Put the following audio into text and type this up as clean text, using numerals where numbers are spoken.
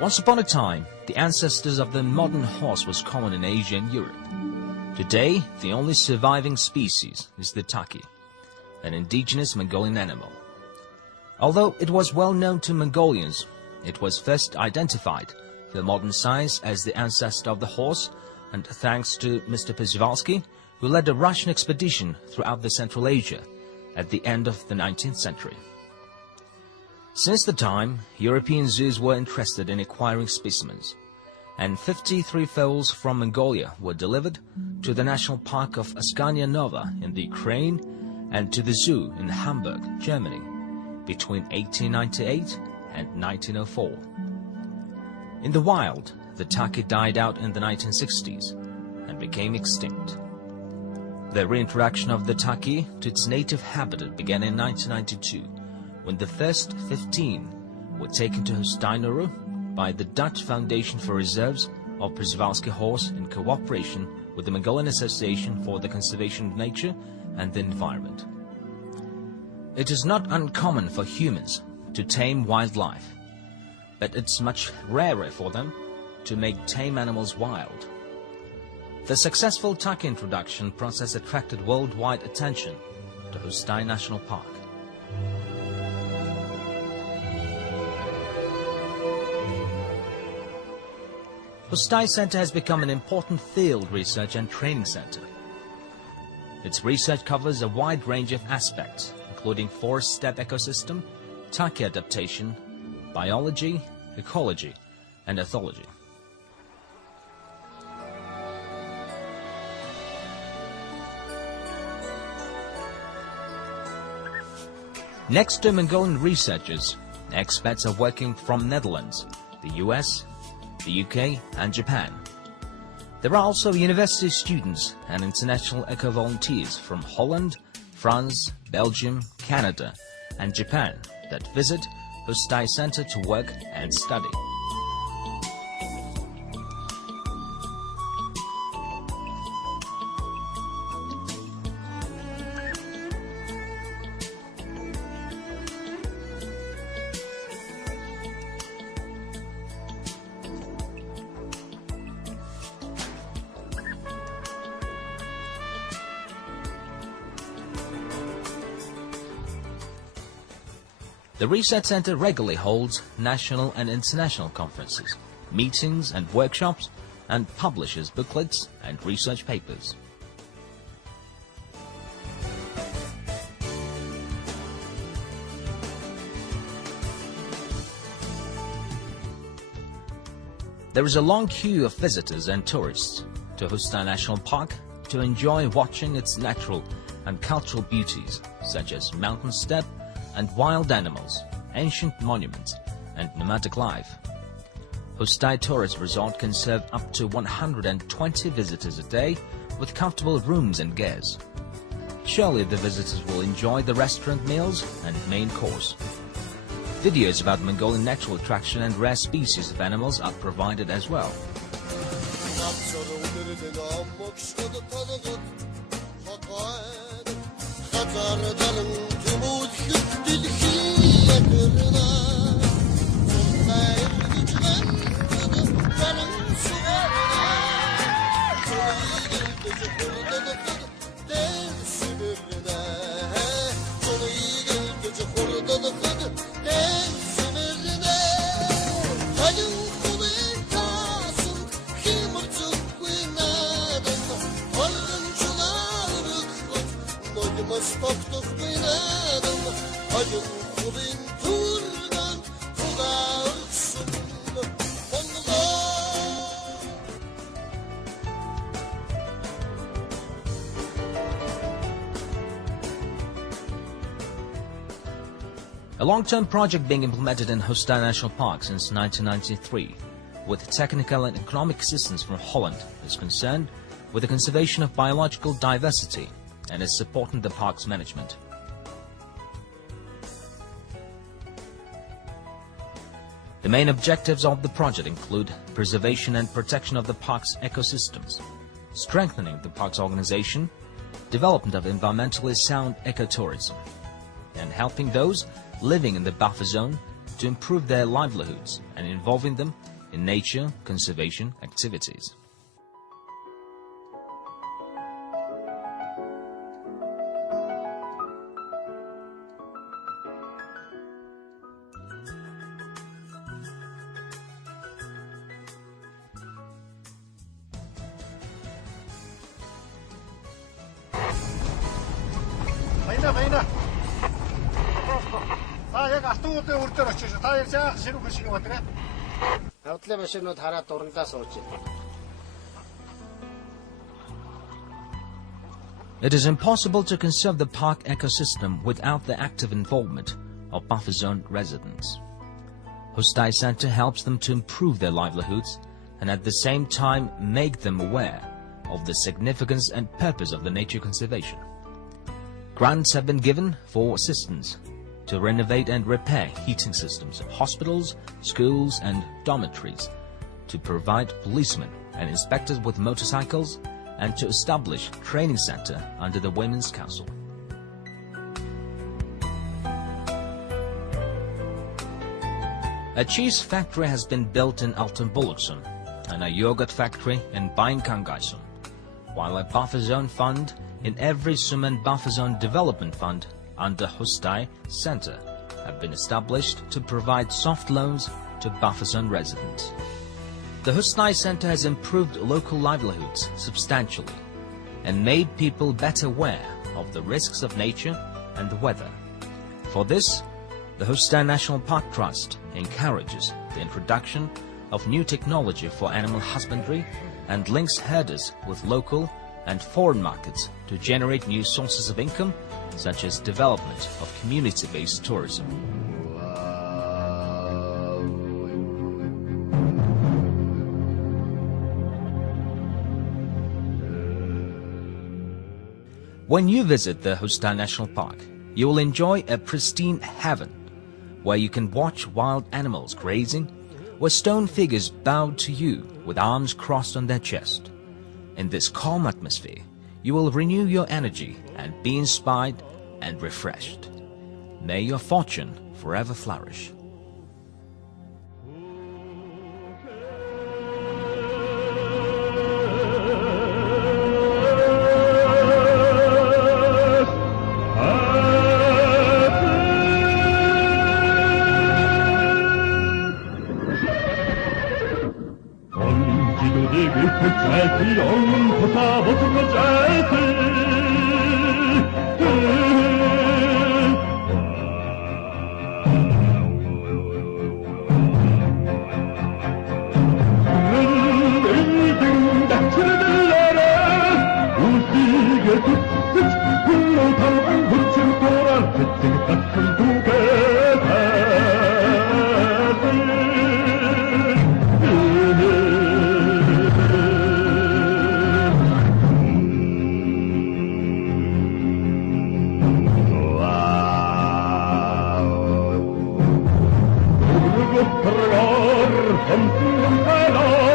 Once upon a time, the ancestors of the modern horse was common in Asia and Europe. Today, the only surviving species is the takhi, an indigenous Mongolian animal. Although it was well known to Mongolians, it was first identified for modern science as the ancestor of the horse, and thanks to Mr. Przewalski, who led a Russian expedition throughout the Central Asia at the end of the 19th century. Since the time, European zoos were interested in acquiring specimens, and 53 foals from Mongolia were delivered to the National Park of Askania Nova in the Ukraine and to the zoo in Hamburg, Germany, between 1898 and 1904. In the wild, the takhi died out in the 1960s and became extinct. The reintroduction of the takhi to its native habitat began in 1992, when the first 15 were taken to Hustai by the Dutch Foundation for Reserves of Przewalski Horse in cooperation with the Mongolian Association for the Conservation of Nature and the Environment. It is not uncommon for humans to tame wildlife, but it's much rarer for them to make tame animals wild. The successful takhi introduction process attracted worldwide attention to Hustai National Park. Hustai Center has become an important field research and training center. Its research covers a wide range of aspects, including forest-steppe ecosystem, takhi adaptation, biology, ecology, and ethology. Next to Mongolian researchers, experts are working from Netherlands, the US, the UK, and Japan. There are also university students and international eco-volunteers from Holland, France, Belgium, Canada, and Japan that visit Hustai Center to work and study. The Research Center regularly holds national and international conferences, meetings and workshops, and publishes booklets and research papers. There is a long queue of visitors and tourists to Hustai National Park to enjoy watching its natural and cultural beauties, such as mountain steppe and wild animals, ancient monuments, and nomadic life. Hustai Tourist Resort can serve up to 120 visitors a day with comfortable rooms and gears. Surely the visitors will enjoy the restaurant meals and main course. Videos about Mongolian natural attraction and rare species of animals are provided as well. A long-term project being implemented in Hustai National Park since 1993, with technical and economic assistance from Holland, is concerned with the conservation of biological diversity and is supporting the park's management. The main objectives of the project include preservation and protection of the park's ecosystems, strengthening the park's organization, development of environmentally sound ecotourism, and helping those living in the buffer zone to improve their livelihoods and involving them in nature conservation activities. It is impossible to conserve the park ecosystem without the active involvement of buffer zone residents. Hustai Center helps them to improve their livelihoods and at the same time make them aware of the significance and purpose of the nature conservation. Grants have been given for assistance to renovate and repair heating systems of hospitals, schools and dormitories, to provide policemen and inspectors with motorcycles, and to establish training center under the Women's Council. A cheese factory has been built in Altanbulag and a yogurt factory in Bayankhangai, while a buffer zone fund in every Soums and buffer zone development fund under Hustai Center have been established to provide soft loans to buffer zone residents. The Hustai Center has improved local livelihoods substantially and made people better aware of the risks of nature and the weather. For this, the Hustai National Park Trust encourages the introduction of new technology for animal husbandry and links herders with local and foreign markets to generate new sources of income, such as development of community-based tourism. When you visit the Hustai National Park, you will enjoy a pristine heaven where you can watch wild animals grazing, where stone figures bow to you with arms crossed on their chest. In this calm atmosphere, you will renew your energy and be inspired and refreshed. May your fortune forever flourish. Something